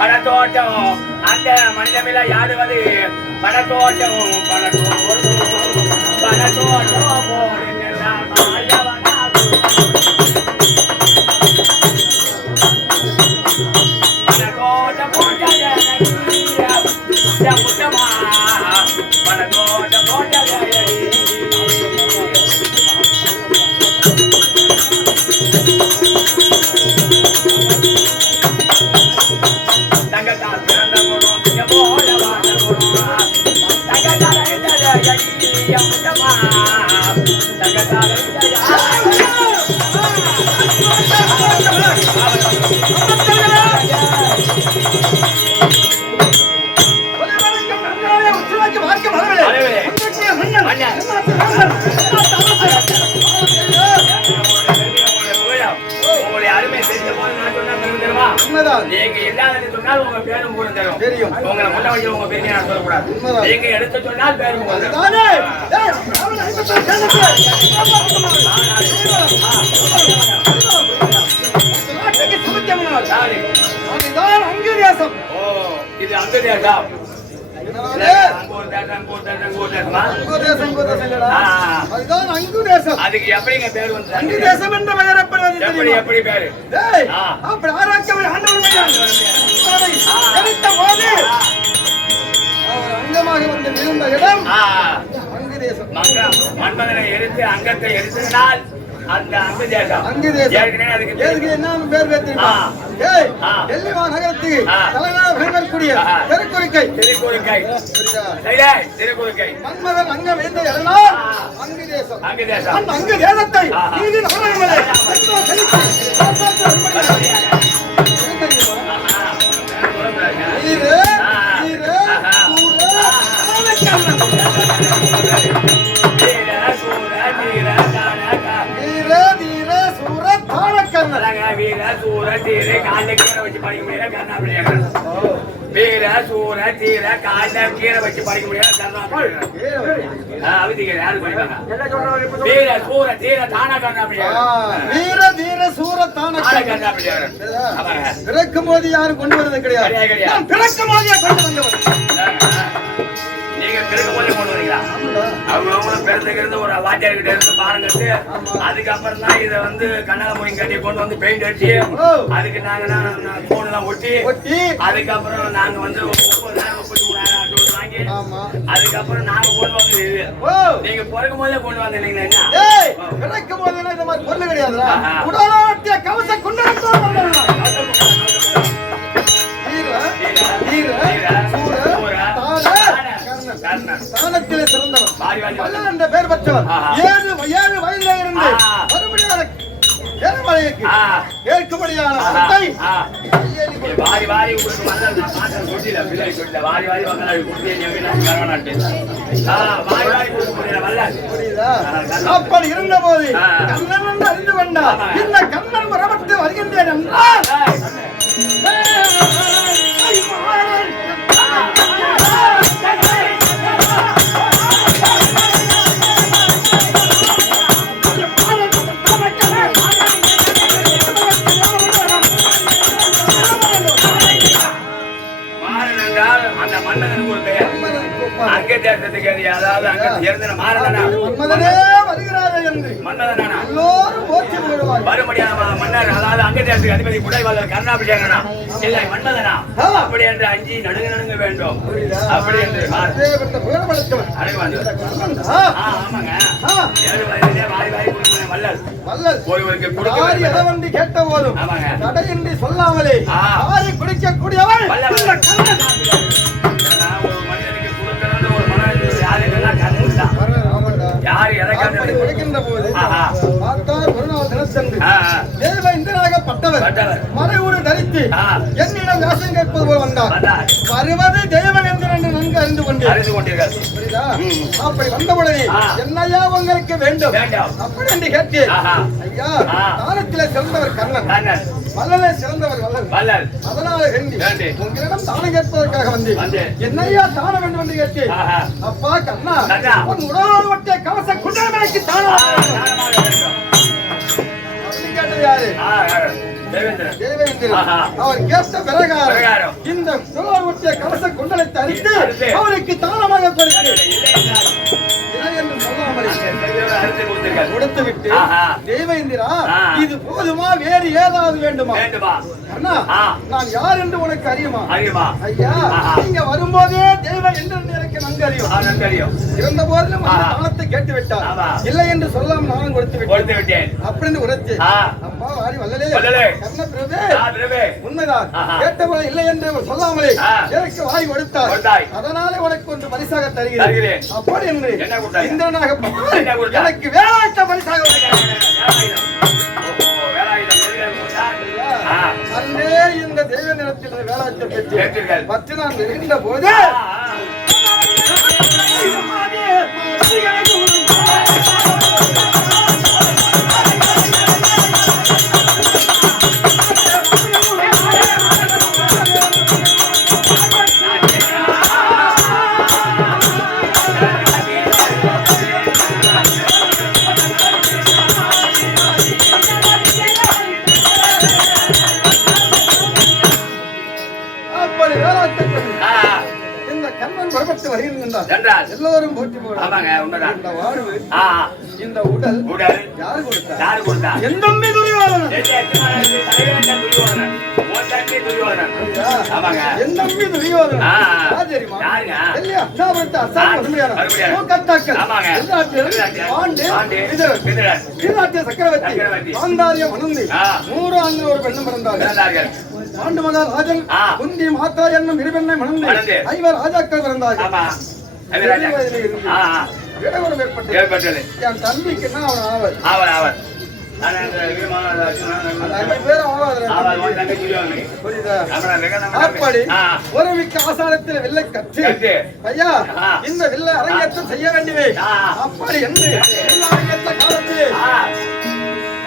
பணத்தோட்டம் அந்த மனிதமில்ல யாருவது பணத்தோட்டம் பணத்தோட்டம் எடுத்து சொன்னால் பேரும் அங்கு தேசம். இது அங்கு தேசம். அதுக்கு எப்படிங்க பேர் வந்து அங்கு தேசம் என்ற பெயர் எப்படி பேரு அப்படி ஆராய்ச்சி அங்கமாக வந்து விழுந்த இடம் அங்கு தேசம். மன்மதனை எரித்து அங்கத்தை எரித்ததினால் அந்த அங்கு தேசம். அங்கு தேசம் அதுக்கு என்ன பேர் தெரியுமா? டெல்லிவா நகரத்துக்கு தலைநகர் விளங்கக்கூடிய திருக்குறிக்கை மன்மதன் அங்க விழுந்த இடம் அங்கு தேசம். அங்கு தேசம் அந்த அங்கு தேசத்தை வீர சூர தீர கால கீரை வச்சு படிக்க முடியாது கர்ணாபிரியா. வீர சூர தீர கால கீரை வச்சு படிக்க முடியாது கர்ணாபிரியா. யாரு படிப்பாங்க? வீர சூர தீர தான கர்ணாபிரியா. வீர தீர சூர தான கர்ணாபிரியா. பிறக்கும் போது யாரும் கொண்டு வரது கிடையாது. பிறக்கும் போது கொண்டு வந்தவர் நீங்க பிறக்கும் போதே கொண்டு வரீங்களா? அவங்களும் பிறந்தகிருந்து ஒரு வாத்தியார்கிட்ட இருந்து பாருங்கட்டு அதுக்கப்புறம் தான் இதை வந்து கண்ணாமூடி கட்டி கொண்டு வந்து பெயிண்ட் அடிச்சு அதுக்கு நாங்க போன் எல்லாம் ஒட்டி அதுக்கப்புறம் நாங்க வந்து 30,000 வாங்கி அதுக்கப்புறம் நாங்க கொண்டு வந்து நீங்க பிறக்கும் போதே கொண்டு வந்தீங்க. பிறக்கும் போது இந்த மாதிரி பொருள் கிடையாது. கவச கொண்டு தானத்திலே சிறந்தவர் என்ற பெயர் பெற்றவர். 7 வயதிலே இருந்து மறுபடியான ஏழுமலைக்கு ஏற்கும்படியான வாரி வாரி அப்படி இருந்த போது கண்ணன் அறிந்து கொண்டார். இந்த கண்ணன் வரப்பட்டு வருகின்றேன் என்றால் மன்னனுக்கு ஒரு பெயர். அங்கே தேசத்துக்கு அதாவது அங்க இறந்த மாறனா மன்மதனே வருகிறாரே என்று மன்னதனா எல்லோரும் போற்றி போடுவார். மறுபடியும் மன்னர் அதாவது அங்க தேசத்துக்கு அதிபதி குடைவாளர் கருணாபிஷேகனா இல்லை மன்மதனா அப்படி என்று அஞ்சி நடுங்க வேண்டும். அப்படி என்று ஆமாங்க 7 வயதிலே வாய் வல்லல் ஒருவருக்கு கொடுக்க கேட்ட போதும் தடையின்றி சொல்லாமலே ஆரி குடிக்கக்கூடியவள் ஒரு மனிதனுக்கு கொடுக்கணும்னு ஒரு மனம் யாருக்கெல்லாம் கண்ணுதான் யாரு எதை கொடுக்கின்ற போது பார்த்தார் ஒரு நாள் தினத்தன்று தேவ இந்திராகப்பட்டவர் மறைவுறு தரித்து என்னிடம் வேஷம் கேட்பது போல் வந்தார். வருவது தேவன் என்று நன்கு அறிந்து கொண்டீர்கள். அப்படி வந்தவுடனே என்னையா உங்களுக்கு வேண்டும் அப்படி என்று கேட்டு ஐயா தானத்திலே சிறந்தவர் கண்ணன் வல்லலே சிறந்தவர் வல்லல் அதனால வேண்டி உங்களிடம் தானம் கேட்பதற்காக வந்து என்னையா தானம் வேண்டும் என்று கேட்டு அப்பா கண்ணா உன் உடலோடு ஒட்டிய கவச குண்டலமைக்கு தானம் அப்படி கேட்டது யாரு? அவர் கேட்ட பிரகாரம் இந்த உடலோடு ஒட்டிய கவச குண்டலத்தை அடித்து அவருக்கு தானமாக கொடுத்து விட்டு தேவேந்திரா இது போதுமா வேறு ஏதாவது வேண்டுமா? நான் யார் என்று உனக்கு அறியுமா? ஐயா நீங்க வரும்போதே தேவன் என்று எனக்கு நன்கு அறியும். இருந்த போதிலும் தானத்தை கேட்டு விட்டார். இல்லை என்று சொல்லாம நானும் கொடுத்து விட்டேன் அப்படின்னு உரைத்து அப்பா வாரி வல்லலே கண்ண பிரபே உண்மைதான் கேட்டவரை இல்லை என்று சொல்லாமலே எனக்கு வாய் கொடுத்தார். அதனாலே உனக்கு ஒன்று பரிசாக தருகிறேன். அப்படி என்று இந்திரனாக எனக்கு வேலாயுத பரிசாக அன்றே இந்த தெய்வ நிலத்தில் வேலாயுதத்தை பெற்று பற்றி நான் இருக்கின்ற போது எல்லோரும் போட்டி போடுறாங்க. இந்த உடல் யாரு கொடுத்தா? என் தம்பி துரியோதனன். என் தம்பி துரியோதனன் தெரியுமா? சக்கரவர்த்தி காந்தாரியம் மணந்து 100 ஆண்டு ஒரு பெண்ணும் பிறந்தார்கள். பாண்டு மகாராஜன் குந்தி மாதா என்னும் இருபெண்ணை மணந்து 5 ராஜாக்கள் பிறந்தார்கள். ஏற்பட்டது என் தம்பிக்கு அவன் ஆவர் அப்படி ஒரு மிக்க ஆசாரத்தில் வில்லை கற்று ஐயா இந்த வில்லை அரங்கேற்றம் செய்ய வேண்டியவே அப்படி என்று காலத்தில்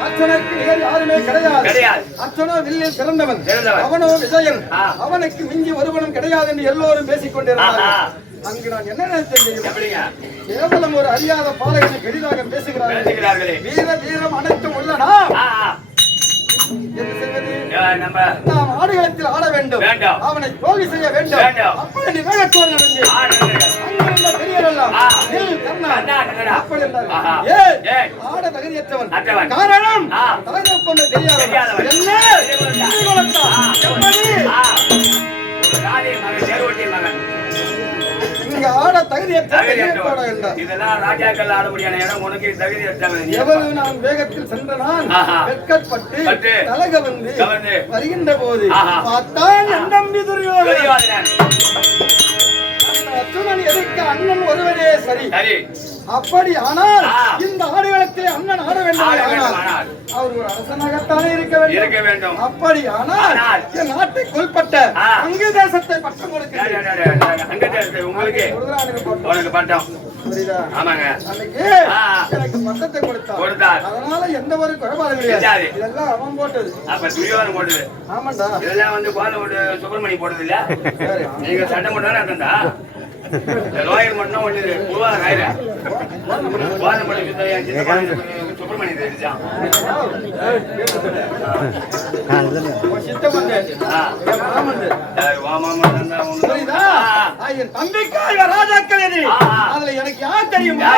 அர்ச்சனருக்கு நிகர் யாருமே கிடையாது. அர்ச்சனோ வில்லில் சிறந்தவன், அவனோ விஜயன், அவனுக்கு மிஞ்சி ஒருவனும் கிடையாது என்று எல்லோரும் பேசிக் கொண்டிருந்தார்கள். அங்கு நான் என்ன நினைத்தேன்? கேவலம் ஒரு அறியாத பாலகனை பெரிதாக பேசுகிறார்களே. வீரம் அனைத்தும் உள்ளனா நாம் ஆடுகளத்தில் ஆட வேண்டும், அவனை தோல்வி செய்ய வேண்டும். அப்படி நிகழ்ச்சோடு நடந்து அங்கிருந்த பெரியவரெல்லாம் ஆட தகுதியற்றவன். காரணம் கொண்ட தெரியாதவன். இங்க ஆட தகுதியற்றவன். இதெல்லாம் ராஜாக்கள் ஆட முடியாத இடம், உனக்கு தகுதியற்றவன். எவ்வளவு நான் வேகத்தில் சென்ற நான் வெட்கப்பட்டு தலக வந்து வருகின்ற போது பார்த்தான் என் தம்பி துரியோதனன். அர்ஜுனன் எதிர்க்க அண்ணன் ஒருவரே சரி. அப்படி ஆனால் இந்த ஆடுகளத்தில் அண்ணன் ஆட வேண்டும். அவர் ஒரு அரசனாகத்தானே இருக்க வேண்டும். அப்படி ஆனால் என் நாட்டை கொல்பட்ட அங்கு தேசத்தை பட்டம் கொடுக்கிறேன். உங்களுக்கு பட்டம் ஆமாங்க. எனக்கு பட்டத்தை கொடுத்தார். அதனால எந்த ஒரு குறைபாடும் கிடையாது. இதெல்லாம் அவன் போட்டது. அப்ப துரியோதனன் போட்டது. ஆமாண்டா. இதெல்லாம் வந்து கோலோடு சுப்பிரமணி போட்டது இல்ல. நீங்க சட்டம் போட்டாலும் அர்த்தம்டா. லோயர் மட்டும் ஒண்ணு பூவா ராயில வாரம் பண்ணி சுப்பிரமணியம் தெரிஞ்சான் தம்பிக்காக ராஜாக்கள் எது அதுல எனக்கு யார் தெரியுமா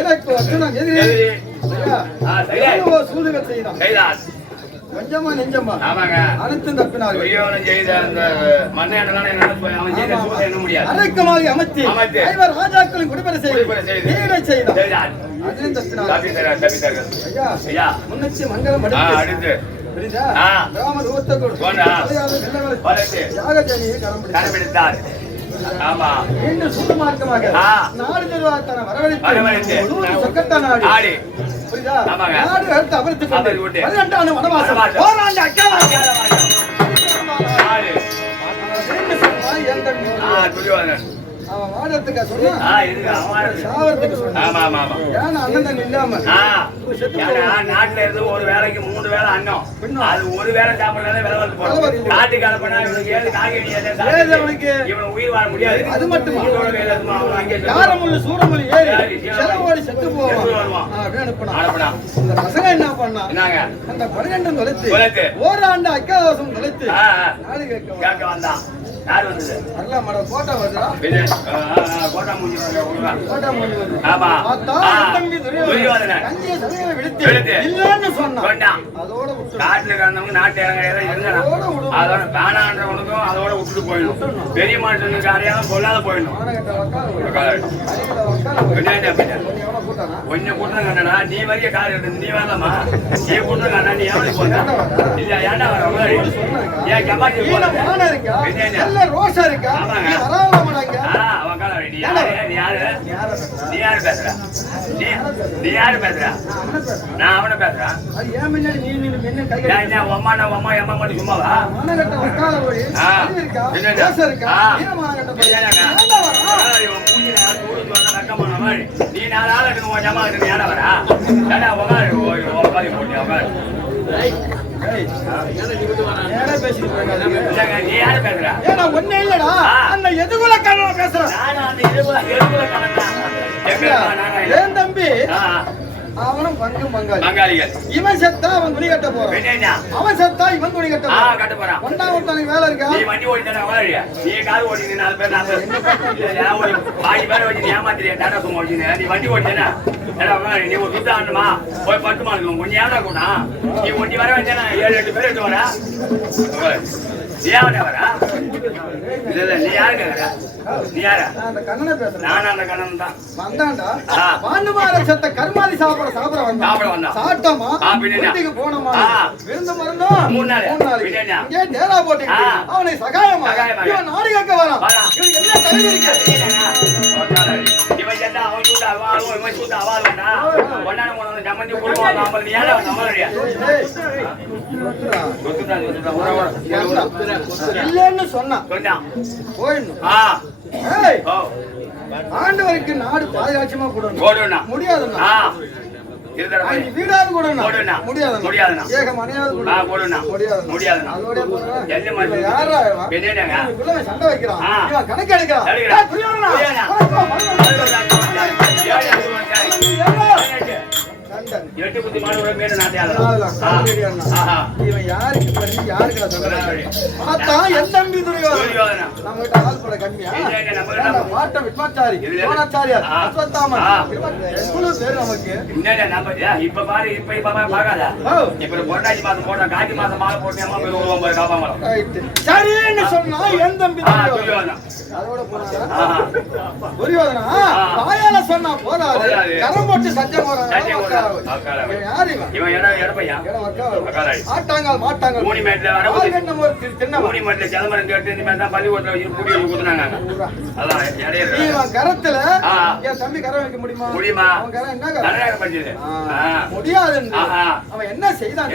எனக்கு அர்ஜுனன் எதிரி சூதுகள் செய்தான் கொஞ்சமா நெஞ்சமா அனைத்தும் தப்பினார் அரைக்கமாக அமைத்து ஐவர் ராஜாக்களின் குடிபெற செய்தான் அதிலும் தப்பினார் ஐயா முன்னச்சி மங்களம் அடுத்து ராம ரூபத்தை கடைபிடித்தார். ஆமா மீண்டும் சுத்தமார்க்கமாக நாடு நிர்வாகத்தான வரவழைத்து சொக்கத்தான் நாடு புரியுதா நாடு அடுத்து அமர்த்து கொண்டு 12 வனவாசம் ஓராண்டு அக்கால துரியோதனன் அவன் வாடத்துக்கு சொன்னா சாவறதுக்கு சொன்னா ஆமா ஆமா ஆமா ஏன்னா அண்ணன் இல்லாம நாட்டுல இருந்து ஒரு வேளைக்கு 3 வேளை அன்னம் அது ஒரு வேளை சாப்பிடறதால வேலை வந்து போறோம் காட்டு கலப்பனா இவனுக்கு ஏது காய்கறி இவன் உயிர் வாழ முடியாது. அது மட்டும் யாரமுள்ள சூரமொழி ஏறி செலவோடி செத்து போவான் அப்படின்னு அனுப்பினா இந்த பசங்க என்ன பண்ணா அந்த 12 தொலைத்து ஓராண்டு அக்காவாசம் தொலைத்து நாடு கேட்க வந்தான். யார் வந்தது? அல்ல மட போட்டோ வருதா? போட்டோ மூஞ்சி போட்டோ மூஞ்சி வருது. ஆமா தம்பி துரியோதனன் கஞ்சிய சரியல விடுத்து இல்லன்னு சொன்னான். அதோட விட்டு நாட்டுல இருந்தவங்க நாட்டு இறங்கறத இருங்கடா. அதோட வேணான்றவனுக்கும் அதோட விட்டுட்டு போயிடும். பெரிய மனுஷனுக்கு காரியம் சொல்லாத போயிடும். கொஞ்சம் கூட்டணா நீ வரைய கார் எடுத்து நீ வரலாமா? நீ கூட்டணா நீ எவனுக்கு போன இல்ல ஏன்டா வர ஏன் கமாட்டி போன ரோஷா இருக்கா வராமடாங்க நீ யாரு பேசுற நீ யாரு பேசுற நான் அவனை பேசுறேன். அது ஏன் முன்னாடி நீ நின்னு கை அம்மா அம்மா அம்மா மட்டும் சும்மாவா மனகட்ட வக்கால போய் இருக்கா ரோஷா இருக்கா நீ மனகட்ட போய் நீ 4 ஆள் எடுத்து உன் ஜமா எடுத்து யாரா வரா ஏடா உட்காரு போட்டி உட்காரு நீ யாரு பேசுற? ஏன்னா ஒண்ணே இல்லடா அந்த எதுகுல கண்ண பேசுறேன். ஏன் தம்பி அவனும் பங்காளிகள் இவன் செத்தா அவன் குடி கட்ட போறான். அவன் செத்தா இவன் குடி கட்ட போறான். ஒருத்தனுக்கு வேலை இருக்கா? நீ வண்டி ஓடினா நீ காது ஓடி 4 பேர் 4 பேர் வச்சு ஏமாத்திரியா டாடா சும்மா வச்சு நீ வண்டி ஓடினா நீ ஒரு சுத்த ஆண்டுமா போய் 10 மாதம் கொஞ்சம் ஏடா கூடா நீ ஒண்டி வர வச்சேன்னா 7-8 பேர் எடுத்து வரா நீ யாவட்ட வரா இல்ல நீ யாரு கேக்குற நீ யாரா? அந்த கண்ணனை பேசுறேன். நானும் அந்த கண்ணன் தான் வந்தான்டா. பாண்டுமார செத்த கர்மாதி சாப்பிட வந்தான். சாப்பிட்டோமா வீட்டுக்கு போனோமா விருந்து மறந்தோம் 3 நாள் இங்கே நேரா போட்டு அவனை சகாயமா இவன் நாடு கேட்க வரான். இவன் என்ன தகுதி இருக்கு? இவன் செத்தா அவன் சூட்ட அவாலும் இவன் சூட்ட அவாலும்டா ஒன்னான போன ஜம்மந்தி குடும்பம் நாம நீ யாரா நம்மளுடைய இல்லன்னு சொன்னா போயிடணும். ஆண்டவருக்கு நாடு பாதுகாட்சியமா கொடுக்கணும். முடியாதுன்னா வீடாவது கொடுக்கணும். முடியாதுன்னா ஏக மனையாவது முடியாதுன்னா யாரா சண்டை வைக்கிறான் கணக்கு எடுக்கிறான். வெட்டி குத்தி மாடு மேல நாட்டியால இவன் யாருக்கு பண்ணி யாருக்கு பார்த்தா என் தம்பி துரியோதனா நம்ம கிட்ட ஆள் பட கம்மியா மாட்ட விட்மாச்சாரி சோனாச்சாரியார் அஸ்வத்தாமன் எவ்வளவு பேர் நமக்கு நம்ம இப்ப பாரு இப்ப பாக்காத இப்ப பொண்டாச்சி மாசம் போட்டா காட்டி மாசம் மாலை போட்டு அம்மா போய் உருவம் போய் காப்பாமலாம் சரின்னு சொன்னா என் தம்பி துரியோதனா அதோட துரியோதனா வாயால சொன்னா போதாது கரம் போட்டு சத்தியம் போறாங்க யாரு இவன் எடப்பையா மாட்டாங்க மாட்டாங்க மூணி மேட்ல வர மூணி மேட்ல சிதம்பரம் கேட்டு இந்த மாதிரி தான் பள்ளிக்கூடத்துல வச்சு கூடி குத்துனாங்க அதான் இவன் கரத்துல என் தம்பி கரம் வைக்க முடியுமா முடியுமா அவன் கரம் என்ன கரம் பண்ணது முடியாது அவன் என்ன செய்தான்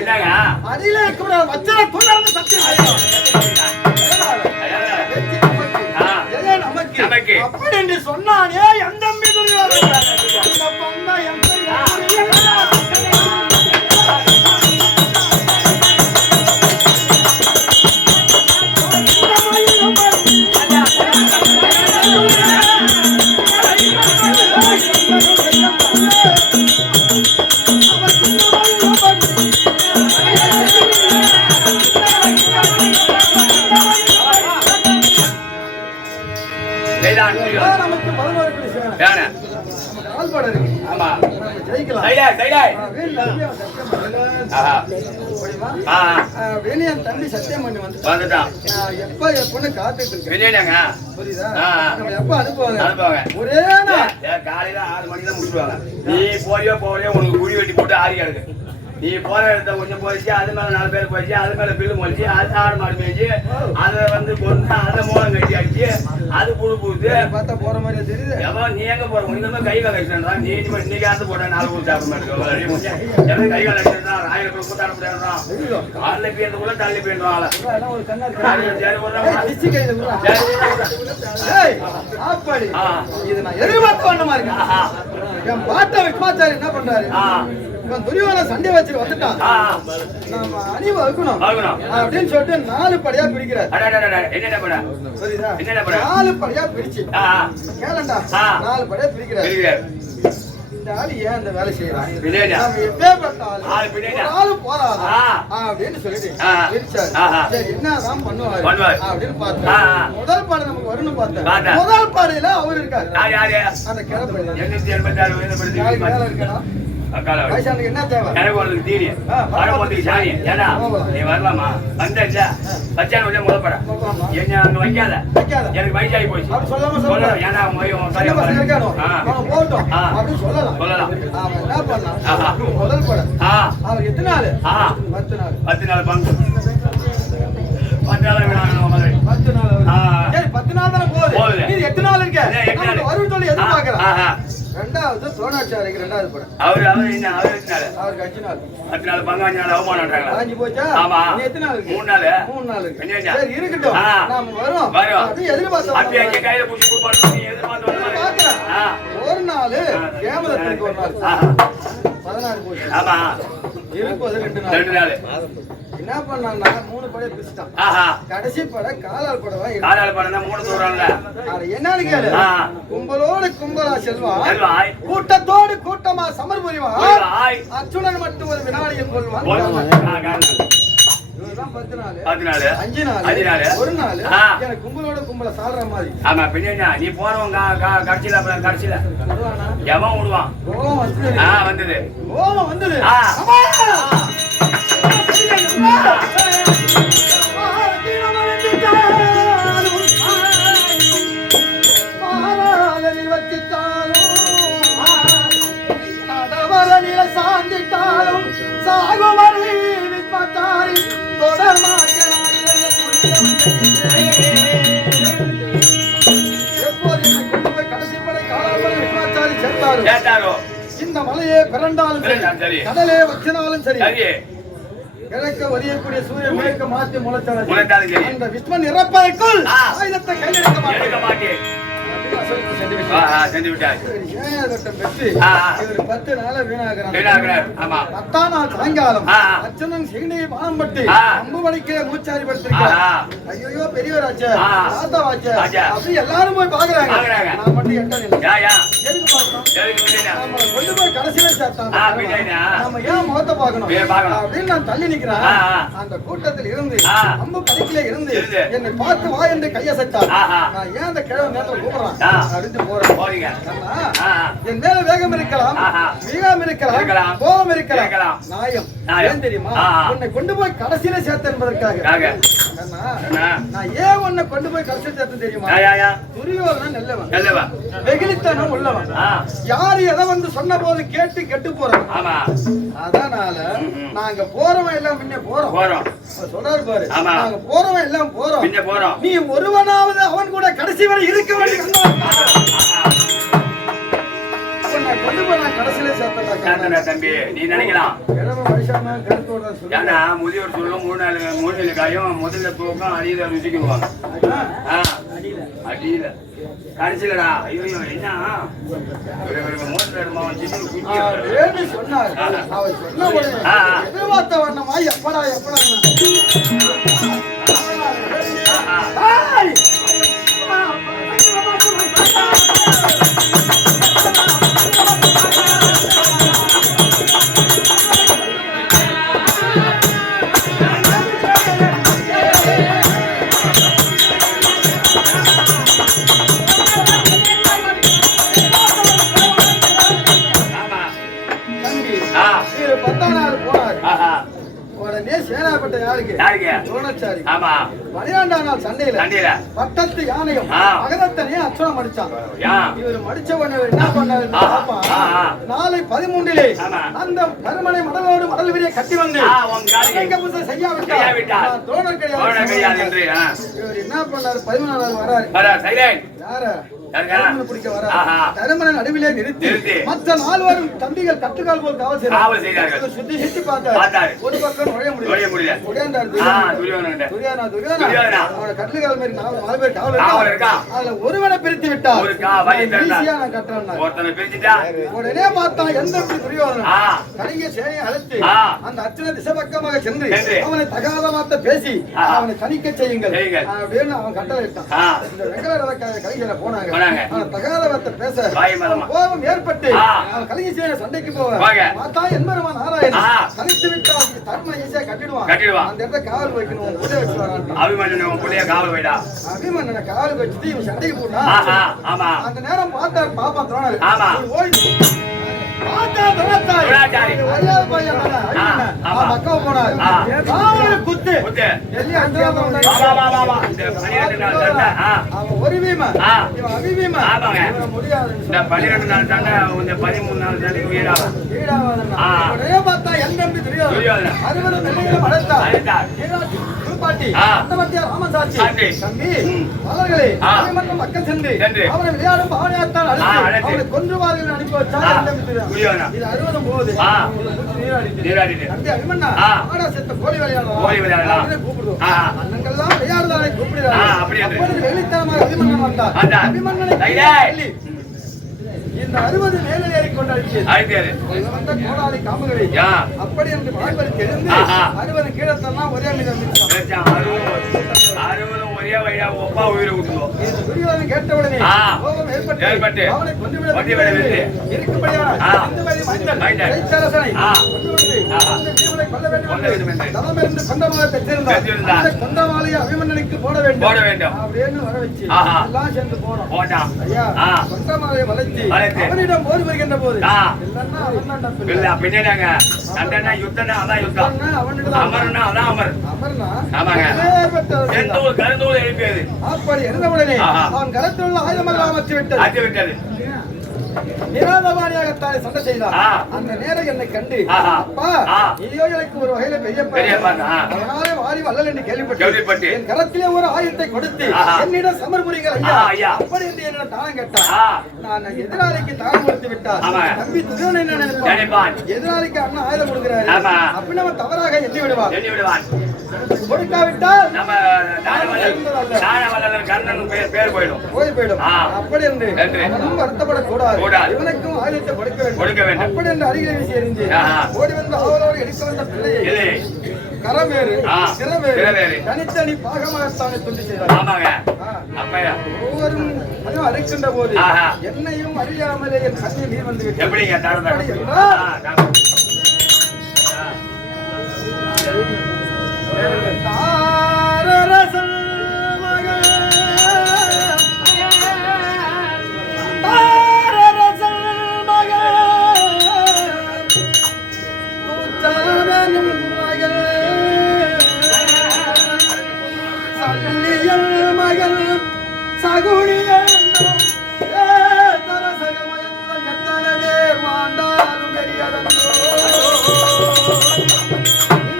அடியில இருக்கிற வச்சன தூண்டாந்து சத்தியம் நமக்கு அப்படி என்று சொன்னானே என் தம்பி துரியோதனா அந்த பொண்ணா என் நமக்கு 11 கோடி சேனை ஆள் பட இருக்கு ஆமா ஜெயிக்கலாம் வேணியன் தம்பி சத்தியம் பண்ணி வந்துட்டான் எப்ப எப்பன்னு காத்துட்டு இருக்கேன் புரியுதா நம்ம எப்ப அனுப்புவாங்க ஒரே காலையில 6 மணிக்கு தான் முடிச்சுடுவாங்க நீ போறியோ உனக்கு குழி வெட்டி போட்டு ஆறி கிடக்கு நீ போற இடத்த கொஞ்சம் போயிடுச்சு அது மேல 4 பேர் போயிடுச்சு அது மேல பில்லு போயிடுச்சு அது ஆடு மாடு மேய்ச்சி அதை வந்து கொண்டு அதை மூலம் கட்டி அடிச்சு அது புழு புழுது பார்த்தா போற மாதிரி தெரியுது எவ்வளோ நீ எங்க போற உனக்கு கை கால அடிச்சுட்டான் நீ இன்னைக்கு ஆசை போட்ட 4 ஊர் சாப்பிட மாட்டேங்க எவ்வளவு கை கால அடிச்சுட்டான் 1000 ரூபாய் கூட்டாட முடியாதுறான் காலில் பேருந்துக்குள்ள தள்ளி போயிடுறான் இது நான் எதிர்பார்த்த வண்ணமா இருக்கேன் என் பாட்ட விக்மாச்சாரி என்ன பண்றாரு துரியோதனா சண்டை வச்சுட்டு வந்துட்டான் நாம அணி வகுக்கணும் அப்படின்னு சொல்லிட்டு 4 படியா பிரிக்கிறார். புரியுதா? 4 படியா பிரிச்சு கேளண்டா 4 படியா பிரிக்கிறார். இந்த ஆளு ஏன் இந்த வேலை செய்யறான்? நாம எப்பேற்பட்ட ஆளு போறாதா அப்படின்னு சொல்லிட்டு பிரிச்சாரு. சரி என்னதான் பண்ணுவாரு அப்படின்னு பார்த்தா முதல் பாடு நமக்கு வரும்னு பார்த்தேன். முதல் பாடையில அவர் இருக்காரு. அந்த கிளப்பு 886 மேல இருக்கா? என்ன தேவை? நீ வரலாமா? வந்தா பச்சான முதப்பட என்ன அங்க வைக்காத, எனக்கு வயசாகி போச்சு. ஏன்னா முதல் படம் அவர் எத்தனை நாள்? 10 நாள். 10 நாள் பங்கு 10 நாள் 10 நாள் தானே போகுது. 8 நாள் இருக்க வரும் சொல்லி எதிர்பார்க்கிறேன். ரெண்டாவது சோனாச்சாரிக்கு ரெண்டாவது படம் அவருக்கு 5 நாள் 10 நாள் பங்கு 5 நாள் அவமானம் வாங்கி போச்சா? ஆமா. எத்தனை நாள்? 3 நாள். 3 நாள் சரி இருக்கட்டும். நாம வரோம் அப்படி எதிர்பார்த்தோம். அப்படியே அங்க கையில புடிச்சு போடுறோம். நீ எதிர்பார்த்தோம் பாக்குறேன். ஒரு நாள் கேமரத்துக்கு ஒரு நாள் 16 போச்சு. ஆமா. இருப்பது 2 நாள். என்ன பண்ணான்னா 3 படம் பிரிச்சுட்டான். கடைசி படம் காலால் படவா இருக்கு. காலால் படம் தான் 3 தூரம்ல. அது என்னன்னு கேளு. கும்பலோடு கும்பலா செல்வான், கூட்டத்தோடு கூட்டமா சமர் புரிவான், அர்ஜுனன் மட்டும் ஒரு வினாடியை கொள்வான். இதுதான் 10 நாள். 5 நாள். ஒரு நாள் எனக்கு கும்பலோட கும்பல சாடுற மாதிரி. ஆமா பின்ன நீ போறவங்க கடைசியில எவன் விடுவான்? கோவம் வந்தது. வந்தது. கோவம் வந்தது. சாந்திட்டாலும் சாகுமரி விஸ்வத்தாரி எப்போது என்னை கொண்டு போய் கடைசி படை காலாபடி விஸ்வத்தாரி சேர்த்தாரோ இந்த மலையே பிறண்டாலும் சரி, கடலே வச்சினாலும் சரி, கிழக்க வரியக்கூடிய சூரியன் மேற்க மாற்றி முளைத்தாலும் அந்த விஸ்வன் இறப்பதற்குள் ஆயுதத்தை கையில் எடுக்க மாட்டேன். சென்று விட்டார். பெற்று இவர் 10 நாள வீணாகிறார். ஆமா 10ஆம் நாள் சாயங்காலம் அச்சனன் சிகினியை பானம் பட்டு அம்பு வடிக்க மூச்சாரி படுத்திருக்கிறார். ஐயோ பெரியவராச்சே தாத்தாவாச்சே அப்படி எல்லாரும் போய் பாக்குறாங்க. நான் மட்டும் எதுக்கு பாக்கணும்? கொண்டு போய் கடைசியில சேர்த்தான். நம்ம ஏன் முகத்தை பாக்கணும் அப்படின்னு நான் தள்ளி நிக்கிறேன். அந்த கூட்டத்தில் இருந்து அம்பு படிக்கல இருந்து என்னை பார்த்து வா என்று கையசைத்தார். நான் ஏன் அந்த கிழமை நேரத்தில் கூப்பிடுறேன் அப்படின்னு போறேன். என் மேல வேகம் இருக்கலாம், வீகம் இருக்கலாம், கோபம் இருக்கலாம். நியாயம் ஏன் தெரியுமா? உன்னை கொண்டு போய் கடைசியில சேர்த்த என்பதற்காக. நான் ஏன் உன்னை கொண்டு போய் கடைசியில சேர்த்த தெரியுமா? துரியோதனன் நல்லவன், வெகுளித்தனம் உள்ளவன். யாரு எதை வந்து சொன்ன போது கேட்டு கெட்டு போறோம். அதனால நாங்க போறவன் எல்லாம் பின்ன போறோம் சொல்றாரு பாரு. நாங்க போறவன் எல்லாம் போறோம். நீ ஒருவனாவது அவன் கூட கடைசி வரை இருக்க வேண்டும். கொண்டு போய் நான் கடைசியில சேர்த்தேன். தம்பி நீ நினைக்கலாம் முதியோர் சொல்லும் 3 நாள் காயும் முதல்ல தூக்கம் அடியில ருசிக்குவாங்க. அடியில கடைசியிலடா ஐயோ என்ன சொன்னார். அவர் சொன்ன எதிர்பார்த்த வண்ணமா எப்படா சேனாப்பட்ட யாருக்கு? துரோணாச்சாரி. 12ஆம் நாள் சண்டையில பட்டத்து யானையும் மகதத்தனையும் அச்சனம் மடிச்சான். இவர் மடிச்ச உடனே என்ன பண்ணாரு? நாளை 13 அந்த கருமனை மடலோடு மடல் வீரிய கட்டி வந்து செய்யாவிட்டார். துரோணர் கிடையாது. இவர் என்ன பண்ணாரு? 14 வராரு. யார தருமன் நடுவிலே நிறுத்தி மற்ற 4 வரும் தம்பிகள் கட்டுக்கால் போல் காவல் செய்தார்கள். சுத்தி சுத்தி பார்த்தார். ஒரு பக்கம் நுழைய முடியல. கட்டுக்கால் மாதிரி 4 பேர் காவல் இருக்கா. அதுல ஒருவனை பிரித்து விட்டார். உடனே பார்த்தா எந்த துரியோதனன் கலிங்க சேனையை அழைத்து அந்த அர்ச்சனை திசை பக்கமாக சென்று அவனை தகாத வார்த்தை பேசி அவனை கணிக்க செய்யுங்கள் அப்படின்னு அவன் கட்டளை இட்டான். இந்த வெங்கட கலிங்கரை போனாங்க. தகாதவத்தை பேச கோபம் ஏற்பட்டு கலிங்க சேனை சண்டைக்கு போவாங்க. என்மருமான் நாராயணன் கணித்து விட்டால் தர்ம ஈஸியா கட்டிடுவான். அந்த இடத்துல காவல் வைக்கணும். புள்ளை வச்சு வரான். அபிமன்னனை காவல் வச்சுட்டு இவன் சண்டைக்கு போனா அந்த நேரம் பார்த்தாரு. பாப்பா தோணாரு ஓடி மக்கள் சென்று அவரை விளையாடும் பாவனையாத்தான் அவரை கொன்றுவார்கள் அனுப்பி வச்சார். இது 60 போகுது. கோழி விளையாடலாம் கூப்பிடுவோம். அண்ணங்கள்லாம் விளையாடுதாரை கூப்பிடுறாங்க. வெளித்தனமாக அபிமன்னன் வந்தார். அபிமன்னனை இந்த 60 மேலே ஏறி கொண்டாடிச்சு வந்த கோடாலி காம்புகளை அப்படி என்று வாழ்வரை தெரிந்து 60 கீழத்தெல்லாம் ஒரே மீதம் ஒரே வழியா ஒப்பா உயிரை விட்டுருவோம். துரியோதனன் கேட்டவுடனே கோபம் ஏற்பட்டு அவனை கொன்றுவிட இருக்கும்படியான கொண்டமாலையை அபிமன்னனுக்கு போட வேண்டும் அப்படின்னு வர வச்சு எல்லாம் சேர்ந்து போனோம். கொண்டமாலையை வளைச்சு அவனிடம் போர் வருகின்ற போது அப்படி இருந்தவுடனே அவன் கரத்தில் உள்ள ஆயுதமெல்லாம் அமர்த்திவிட்டது. நிராதவானியாகத்தானே சண்டை செய்தார். அந்த நேரம் என்னை கண்டு அப்பா ஐயோ எனக்கு ஒரு வகையில பெரியப்பா அதனாலே வாரி வல்லல் என்று கேள்விப்பட்டு என் கரத்திலே ஒரு ஆயுதத்தை கொடுத்து என்னிடம் சமர்புரிங்கள் ஐயா அப்படி என்று என்ன தானம் கேட்டார். நான் எதிராளிக்கு தானம் கொடுத்து விட்டார். தம்பி துரியோதனன் என்ன நினைப்பான்? எதிராளிக்கு அண்ணன் ஆயுதம் கொடுக்கிறாரு அப்படின்னு அவன் தவறாக எண்ணி விடுவான். கொடுக்காவிட்டால் நம்ம தானவல்லர் கர்ணன் பேர் போயிடும். அப்படி என்று வருத்தப்படக்கூடாது. இவனுக்கும் ஆயுதத்தை கொடுக்க வேண்டும். அப்படி என்று அருகில் வீசி எறிந்து ஓடி வந்து அவரோடு எடுக்க வந்த பிள்ளையை கரவேறு சிறவேறு தனித்தனி பாகமாகத்தானே துண்டு செய்தார். ஒவ்வொரும் அழைக்கின்ற போது என்னையும் அறியாமலே என் கண்ணில் நீர் வந்து எப்படிங்க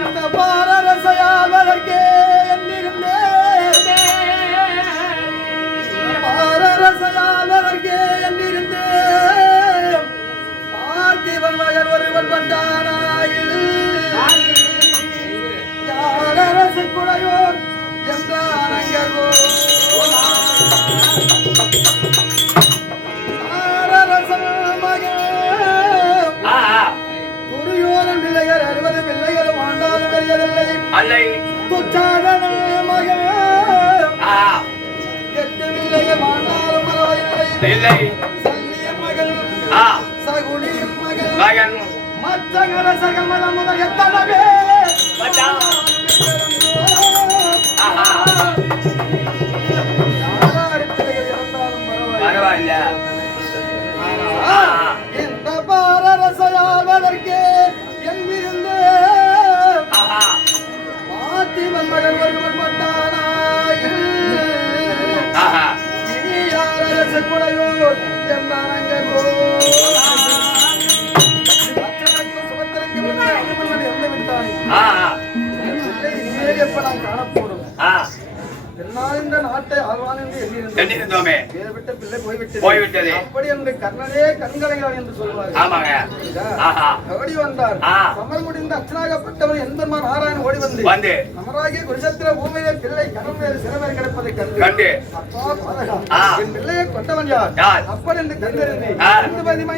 இந்த பாரரசையாவதற்கே எங்கிருந்து பாத்திவன் மகன் ஒருவன் பட்டானாயில் இனி யாரரசு குடையோ என்னங்க இறந்து விட்டான். எப்ப நான் காணப்போடும் இந்த நாட்டை ஆழ்வான் என்று எண்ணிருந்தோமே விட்ட பிள்ளை போய்விட்டது. அப்படி என்று கர்ணனே கண்களையான் என்று சொல்வார். ஓடி வந்தார். சமர் முடிந்த அச்சனாகப்பட்டவன் எம்பெருமான் நாராயணன் ஓடி வந்து நமராகிய குருசத்திர பூமியிலே பிள்ளை கணம் வேறு சிறவர் கிடப்பதை கண்டு அப்பா பாதகா என் பிள்ளையை கொண்டவன் யார் அப்படி என்று கண்டறிந்து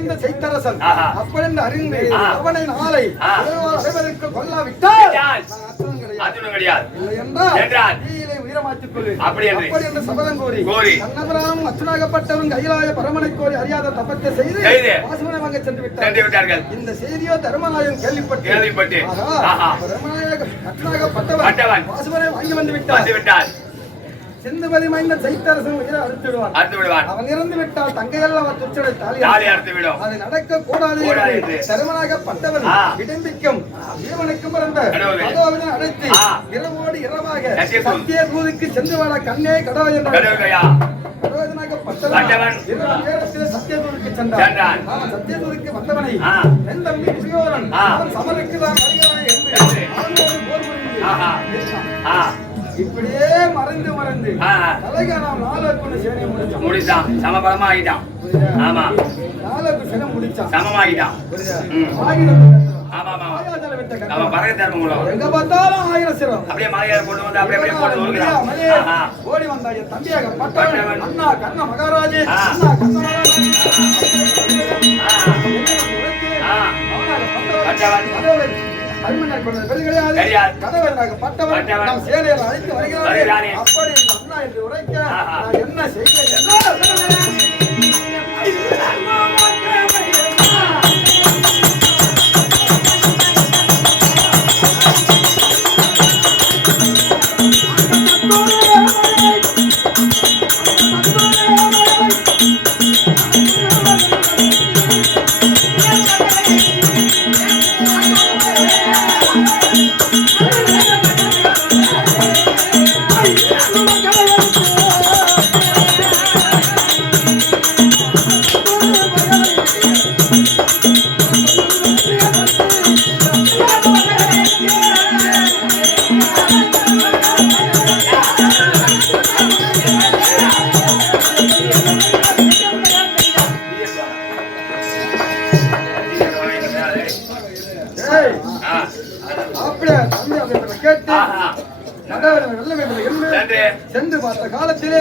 இந்த செய்தரசன் அப்படி என்று அறிந்து அவனை நாளை அடைவதற்கு கொல்லாவிட்டால் அர்த்தம் கிடையாது. இல்லை என்றால் உயிரமாற்றிக் கொள்ளு அப்படி என்று சபதம் கோரி கண்ணபுரம் அச்சுனாகப்பட்டவன் கையிலாய பரமனை கோரி அறியாத தப்பத்தை செய்து வாசுவனை வாங்க சென்று விட்டார்கள். இந்த செய்தியோ தர்மநாயகன் கேள்விப்பட்டு அச்சுனாகப்பட்டவன் வாசுவனை வாங்கி வந்து விட்டார். சிந்துபதி மைந்த சைத்தரசன் உயிரை அறுத்து விடுவான். அவன் இறந்து விட்டால் தங்கையெல்லாம் அவர் துச்சடை தாலி அறுத்து விடும். அது நடக்க கூடாது என்று தருமனாகப்பட்டவன் இடம்பிக்கும் ஜீவனுக்கு பிறந்த கடவுளை அழைத்து இரவோடு இரவாக சத்திய தூதுக்கு சென்று வாழ கண்ணே கடவுள் என்றான். சத்தியதூருக்கு சென்றான். சத்தியதூருக்கு வந்தவனை என் தம்பி துரியோதனன் சமருக்கு தான் வருகிறான் என்று அவனோடு போர் புரிந்து இப்படியே மறைந்து தலைக நாம் 4 கொண்டு சேனை முடிச்சான். சமபலமா ஆகிட்டான். ஆமா 4 சேனை முடிச்சான். சமமாகிட்டான். எங்க பார்த்தாலும் 1000 சிரம் அப்படியே மலையாள கொண்டு வந்து அப்படியே ஓடி வந்தா என் தம்பியாக பட்டவன் அண்ணா கண்ண மகாராஜே அண்ணா கண்ண மகாராஜே அருமனர் கொண்ட பெருகிடையாது கதவனாக பட்டவன் நம் சேனையில் அழைத்து வருகிறானே அப்படி அண்ணா என்று உரைக்க நான் என்ன செய்ய அப்படியே கேட்டு வெல்ல வேண்டும் என்று சென்று பார்த்த காலத்திலே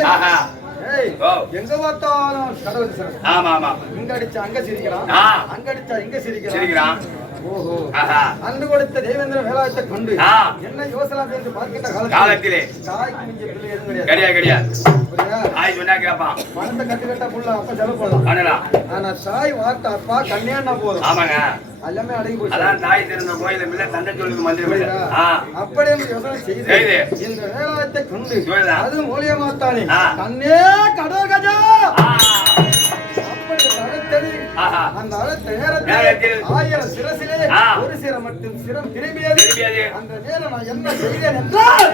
எங்க பார்த்தாலும் கடவுள் சிறப்பு. ஆமா ஆமா. இங்க அடிச்சா அங்க சிரிக்கிறான், அங்க அடிச்சா இங்க சிரிக்கிறான். ஓஹோ. அன்று கொடுத்த தேவேந்திர வேலாயத்தை கொண்டு என்ன யோசனை என்று பார்க்கின்ற காலத்திலே தாய்க்கு மிஞ்ச பிள்ளை எதுவும் கிடையாது. பணத்தை கட்டுக்கட்டா புள்ள அப்ப செலவு பண்ணலாம். ஆனா தாய் வார்த்தை அப்பா கல்யாணா போதும். ஆமாங்க. எல்லாமே அடங்கி போச்சு. அதான் தாய் திருந்த கோயில மில்ல தந்தை சொல்லுக்கு மந்திரம். அப்படியே யோசனை செய்து இந்த வேலாயத்தை கொண்டு அது மூலியமாத்தானே தன்னே கடல் கஜா அப்படி நடத்தடி. அந்த அடுத்த நேரத்தில் 1000 சிரசிலே ஒரு சிரம் மட்டும் சிரம் திரும்பியது. அந்த நேரம் நான் என்ன செய்தேன் என்றால்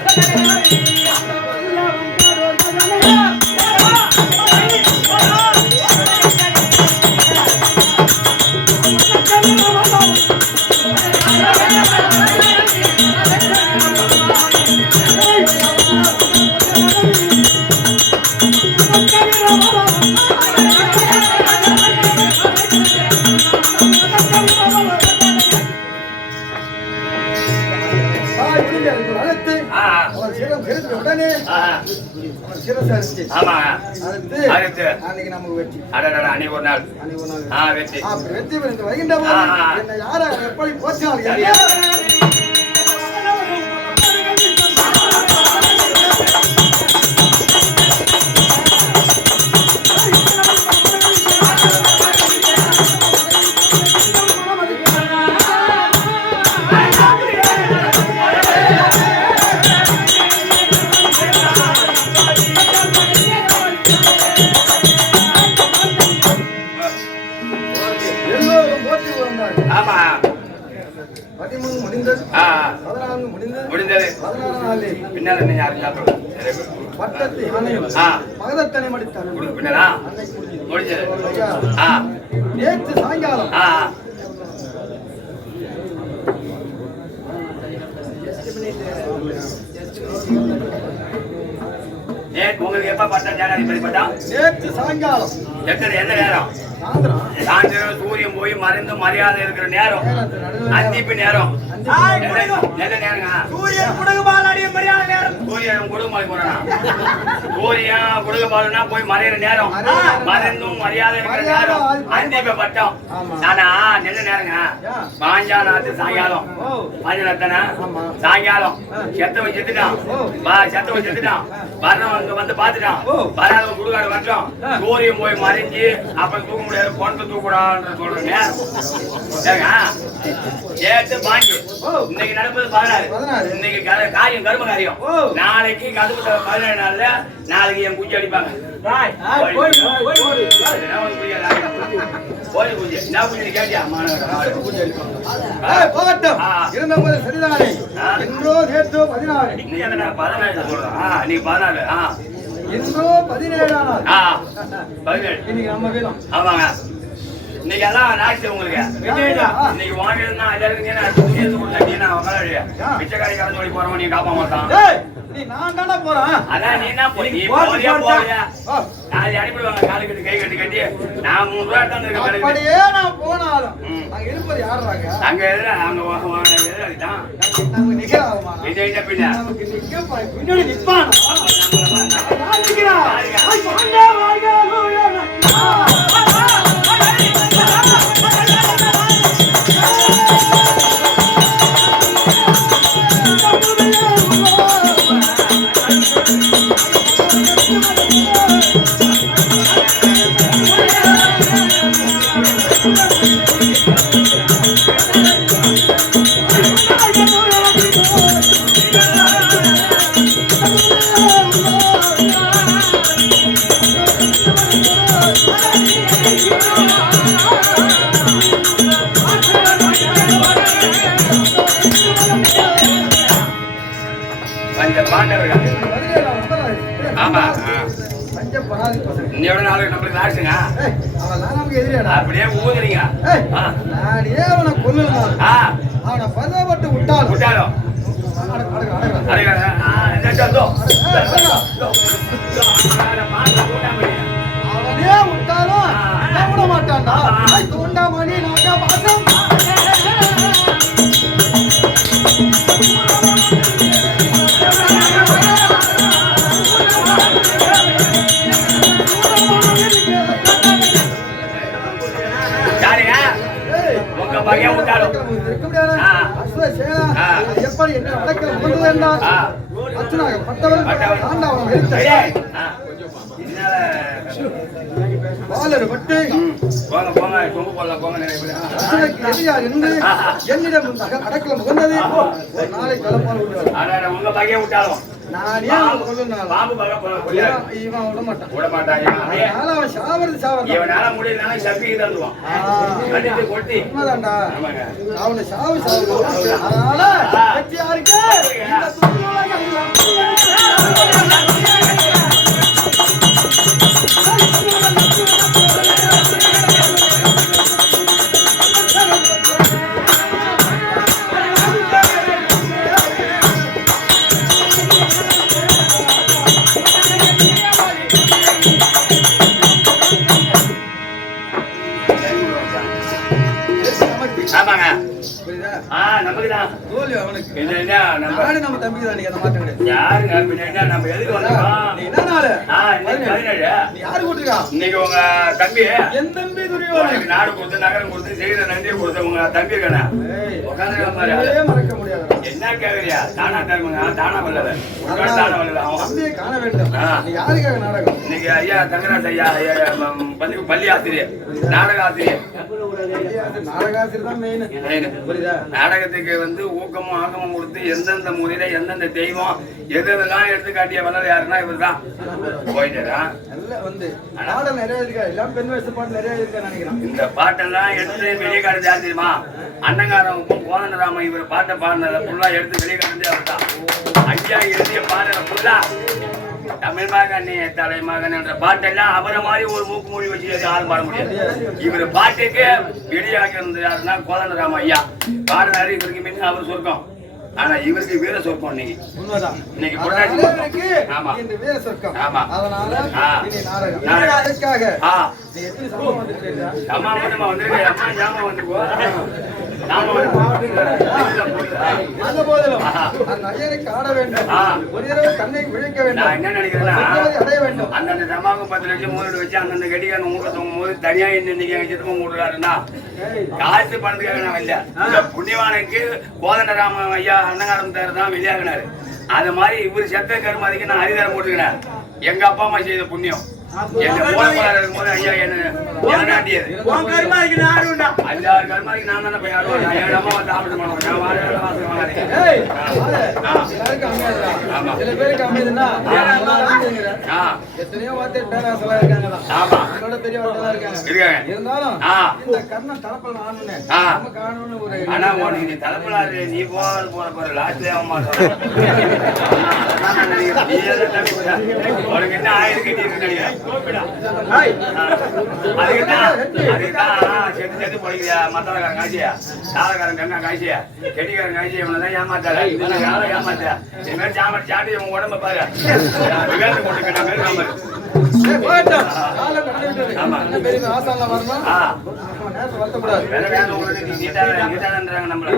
உடனே அன்னைக்கு நமக்கு வெற்றி. அன்னைக்கு ஒரு நாள் வெற்றி. வெற்றி பெற்று வருகின்ற போது என்ன யார எப்படி போச்சால் முடிந்தது. பின்னால் என்ன யாரும் பட்டத்தை மகதத்தனை மடித்தார். முடிஞ்சது. நேற்று சாயங்காலம் உங்களுக்கு எப்ப பட்டம் நேற்று சாயங்காலம் எந்த நேரம்? சாயந்தரம் சூரியன் போய் மறைந்து மரியாதை இருக்கிற நேரம், அந்திப்பு நேரம். நல்ல நேரங்க. சூரியன் குடுகுபால் அடிய மரியாதை நேரம். சூரியன் குடுகுபால் போறானா? சூரியன் குடுகுபால்னா போய் மறையிற நேரம், மறைந்தும் மரியாதை இருக்கிற நேரம், அந்திப்பு பட்டம். ஆனா நல்ல நேரங்க. பாஞ்சாநாத்து சாயங்காலம், பாஞ்சநாத்தனா சாயங்காலம் செத்தவன் செத்துட்டான், செத்தவன் செத்துட்டான். வரணும் வந்து பாத்துட்டான், வராதவன் குடுகாடு வரட்டும். சூரியன் போய் மறைஞ்சு அப்ப தூக்க முடியாது, கொண்டு தூக்கூடாதுன்னு சொல்றேன். ஏத்து பாஞ்சு இன்னைக்கு நடப்பது 16. இன்னைக்கு காரியம் கரும காரியம். நாளைக்கு கதுவு 17 நாள்ல நாளைக்கு என் குச்சி அடிப்பாங்க. ஆமாங்க. இன்னைக்கு எல்லாம் நாச்சு உங்களுக்கு. இன்னைக்கு வாங்கினா பிச்சைக்காரி கடன் சொல்லி போறவன் நீ காப்பா மாட்டான். நான் தானே போறேன். அதான் நீ என்ன போறியா? நாளைக்கு அனுப்பிடுவாங்க காலு கட்டி கை கட்டி கட்டி. நான் 3 ரூபாய் தான் இருக்கேன். அப்படியே நான் போனாலும் அங்க இருப்பது யாருறாங்க? அங்க எதிர அங்க எதிராளிதான் நமக்கு நிகராகுமா? விஜய் பின்ன நமக்கு பின்னாடி நிப்பானா? அப்படியே ஊதுறீங்க. அவனை கொல்லணும், அவனை பதப்பட்டு விட்டாலும் அவனே விட்டாலும் விட மாட்டான்டா. தூண்டாமணி நாட்டா பாசம் பையன் விட்டாலும் இருக்க முடியாது. அஸ்வசேனா எப்படி என்ன நடக்கல முகந்தது என்றால் அர்ச்சனாக பட்டவன் ஆண்டவன் வெறுத்த பாலர் பட்டு போங்க போங்க கொம்பு போடலாம் போங்க நிறைய பேர் அர்ச்சனைக்கு எதிரியார் என்று என்னிடம் அடக்கல முகந்தது ஒரு நாளை கலப்பால் விடுவார். உங்க பையன் விட்டாலும் நான் ஏன் கொல்லுனாலும் பாம்பு பக்கம் இவன் விட மாட்டான். அவன் சாவறது இவனால முடியலன்னா சப்பிக்கு தந்துவான் கண்டித்து கொட்டி உண்மைதான்டா. அவனை சாவு அதனால வெற்றி யாருக்கு? ஆமாங்க புரியுதா? நமக்குதான் தோல்வி அவனுக்கு. என்ன நம்ம தம்பிக்கு தான் அந்த மாற்றம் கிடையாது. யாருங்க பின்ன நம்ம எதுக்கு வந்தோம்? நீ என்ன நாளு? இன்னைக்கு 17. நீ யாரு கூட்டிருக்கா? இன்னைக்கு உங்க தம்பி என் தம்பி துரியோதனன். நாடு கொடுத்து நகரம் கொடுத்து செய்த நன்றி கொடுத்த உங்க தம்பி இருக்கானே உட்காந்து மறக்க முடியாது. என்ன கேக்குறியா? தானா தருமுங்க தானா வல்லல தானா வல்லல அவன் தம்பியை காண வேண்டும். நீ யாருக்காக நாடகம்? இன்னைக்கு ஐயா தங்கராஜ் ஐயா பள்ளி ஆசிரியர் நாடக ஆசிரியர் நாடகாசிரியர் தான் மெயின். புரியுதா? நாடகத்துக்கு வந்து ஊக்கமும் ஆக்கமும் கொடுத்து எந்தெந்த முறையில எந்தெந்த தெய்வம் எதெல்லாம் எடுத்து காட்டிய வல்லல் யாருன்னா இவர் தான் போயிட்டாரா. வந்து நாடகம் நிறைய இருக்கா, எல்லாம் பெண் வயசு பாட்டு நிறைய இருக்கா நினைக்கிறேன். இந்த பாட்டெல்லாம் எடுத்து வெளியே காட்டுது யார் தெரியுமா? அன்னங்காரமுக்கும் கோதண்டராம இவர் பாட்டை பாடினதை ஃபுல்லா எடுத்து வெளியே காட்டுது அவர் தான். ஐயா எழுதிய பாடலை ஃபுல்லா தமிழ் மகனே தலைமகன் என்ற பாட்டெல்லாம் அவரை மாதிரி ஒரு மூக்கு மொழி வச்சு யாரும் பாட முடியாது. இவர் பாட்டுக்கு வெளியாக இருந்தது யாருன்னா கோதண்டராம ஐயா பாடுறாரு. இவருக்கு முன்ன அவர் சொர்க்கம், ஆனா இவருக்கு வீர சொர்க்கம். இன்னைக்கு பொட்டாசி. ஆமா வீர சொர்க்கம். ஆமா. அதனால இனி நாடகம் அதுக்காக நீ எத்தனை சம்பவம் வந்துருக்கீங்க? சம்பவம் வந்திருக்கேன். அம்மா ஞாபகம் வந்துக்கோ. அந்த போதிலும் அந்த ஐயனுக்கு ஆட வேண்டும். ஒரு இரவு கண்ணை விழிக்க வேண்டும். நான் என்ன நினைக்கிறேன்னா அடைய வேண்டும். அந்தந்த சமாவுக்கு 10 லட்சம் முதலீடு வச்சு அந்தந்த கடிகாரம் ஊக்க தூங்கும் போது தனியா இன்னைக்கு எங்க சித்தப்பம் விடுறாருன்னா காசு பணத்துக்காக நான் இல்ல. இந்த புண்ணியவானுக்கு கோதண்டராம ஐயா அன்னங்காரம் தேர் தான் வெளியாகினாரு. அது மாதிரி இவரு செத்த கருமாதிக்கு நான் ஹரிதாரம் போட்டுக்கிறேன். எங்க அப்பா அம்மா செய்த புண்ணியம் என்ன போராட இருக்கும்போது ஐயா என்ன நாட்டியது 5-6 கருமாதிக்கு நான் தானே போய் ஆடுவேன். 7 அம்மா வந்து ஆபத்து பண்ணுவேன். சில பேருக்கு அமைதுன்னா எத்தனையோ வார்த்தை பேராசலா இருக்காங்க, பெரிய வார்த்தை இருக்காங்க. இருந்தாலும் இந்த கர்ணன் தலப்பல் ஆனு ஒரு ஆனா நீ தலைப்பலாரு நீ போற போற லாஸ்ட்ல அம்மா உனக்கு என்ன ஆயிரம் கட்டி இருக்கு நினைக்கிறேன். செத்து செத்து போடுறியா? மத்தக்காரன் காய்ச்சியா, சாதக்காரன் கண்ணா காய்ச்சியா, கெட்டிக்காரன் காய்ச்சியா, இவனதான் ஏமாத்தாரு. இவனை ஏமாத்தியா? இது மாதிரி சாமி சாட்டி உங்க உடம்ப பாரு விகாரத்து போட்டுக்கிட்ட மாதிரி நாம வருத்தப்படாது. வேற வேற உங்களுக்கு நீட்டான்றாங்க நம்மள